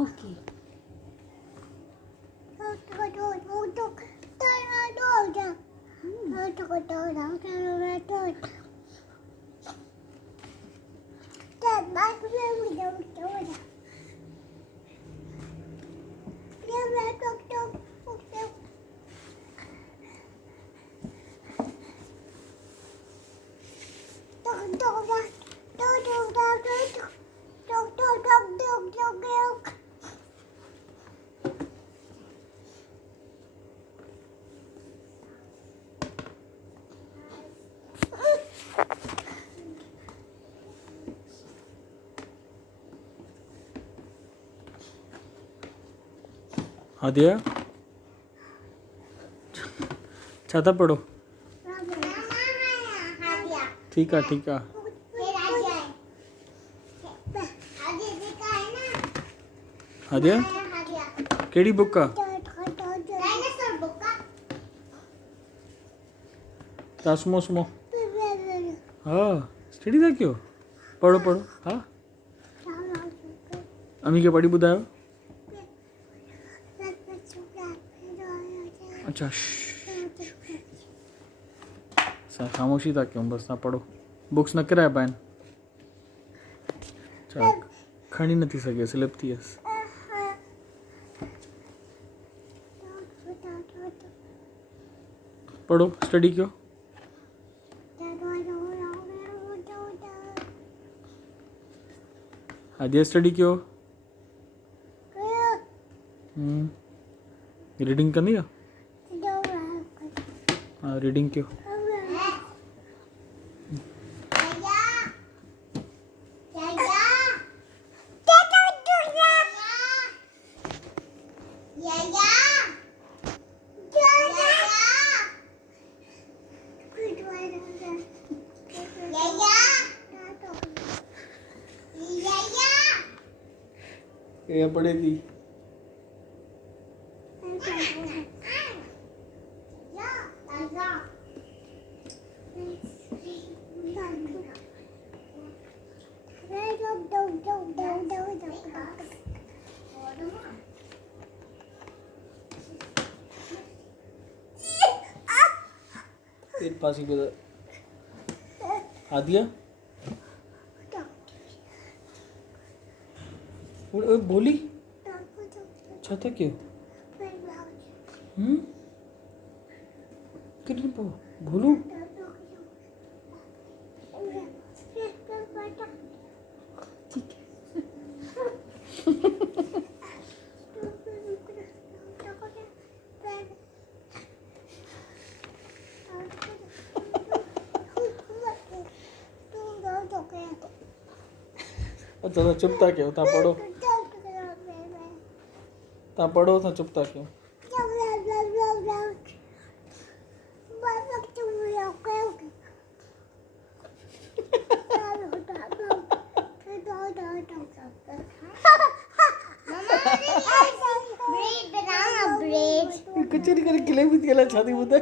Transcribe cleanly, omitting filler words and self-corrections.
ओके आदिया छाता पढ़ो ठीक है आदिया केड़ी बुक का तासमो स्मो हाँ स्टडी था क्यों पढ़ो हाँ अम्मी के पढ़ी बुधायो अच्छा खामोशी था क्यों बस ना पढ़ो बुक्स न कराया पाइन खणी नहीं सके स्लिप थी यस पढ़ो स्टडी क्यों आदिया स्टडी क्यों रीडिंग करनी है हाँ रीडिंग क्यों ये पड़ेगी एक पास ही बता आदिया बोली छाता क्यों कितनी भूलू ठीक अच्छा तो चुप था क्यों ता पढ़ो तो चुप था क्यों कुछ नहीं करे किले भी दिया छाती बुदा